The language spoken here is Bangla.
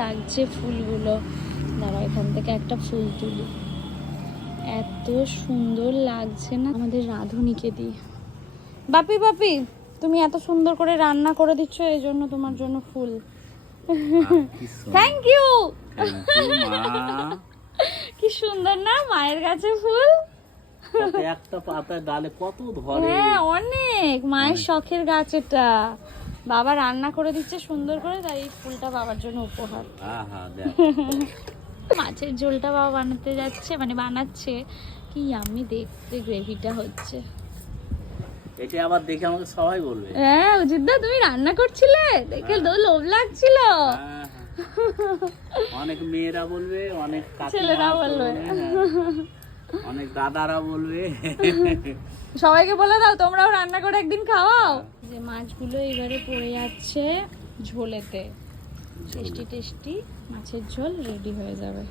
লাগছে ফুলগুলো। দাঁড়া, এখান থেকে একটা ফুল তুলি, এত সুন্দর লাগছে না। আমাদের রাঁধুনিকে দিই। বাপি বাপি, তুমি এত সুন্দর করে রান্না করে দিচ্ছ, এই জন্য তোমার জন্য ফুল। Thank you. কি সুন্দর না মায়ের কাছে ফুল। একটা পাতা ডালে কত ধরে। হ্যাঁ অনেক, মায়ের শখের গাছ এটা। বাবা রান্না করে দিচ্ছে সুন্দর করে, তাই এই ফুলটা বাবার জন্য উপহার। মাছের ঝোলটা বাবা বানাতে যাচ্ছে, মানে বানাচ্ছে। কি আমি দেখতে গ্রেভিটা হচ্ছে, এটা আবার দেখে আমাকে সবাই বলবে। হ্যাঁ অজিতদা তুমি রান্না করছিলে দেখে তো লোভ লাগছিল। অনেক মেয়েরা বলবে, অনেক ছেলেরা বলবে, অনেক দাদারা বলবে। সবাইকে বলে দাও তোমরাও রান্না করে একদিন খাওয়াও। যে মাছগুলো এবারে পড়ে যাচ্ছে ঝোলেতে, টেস্টি টেস্টি মাছের ঝোল রেডি হয়ে যাবে।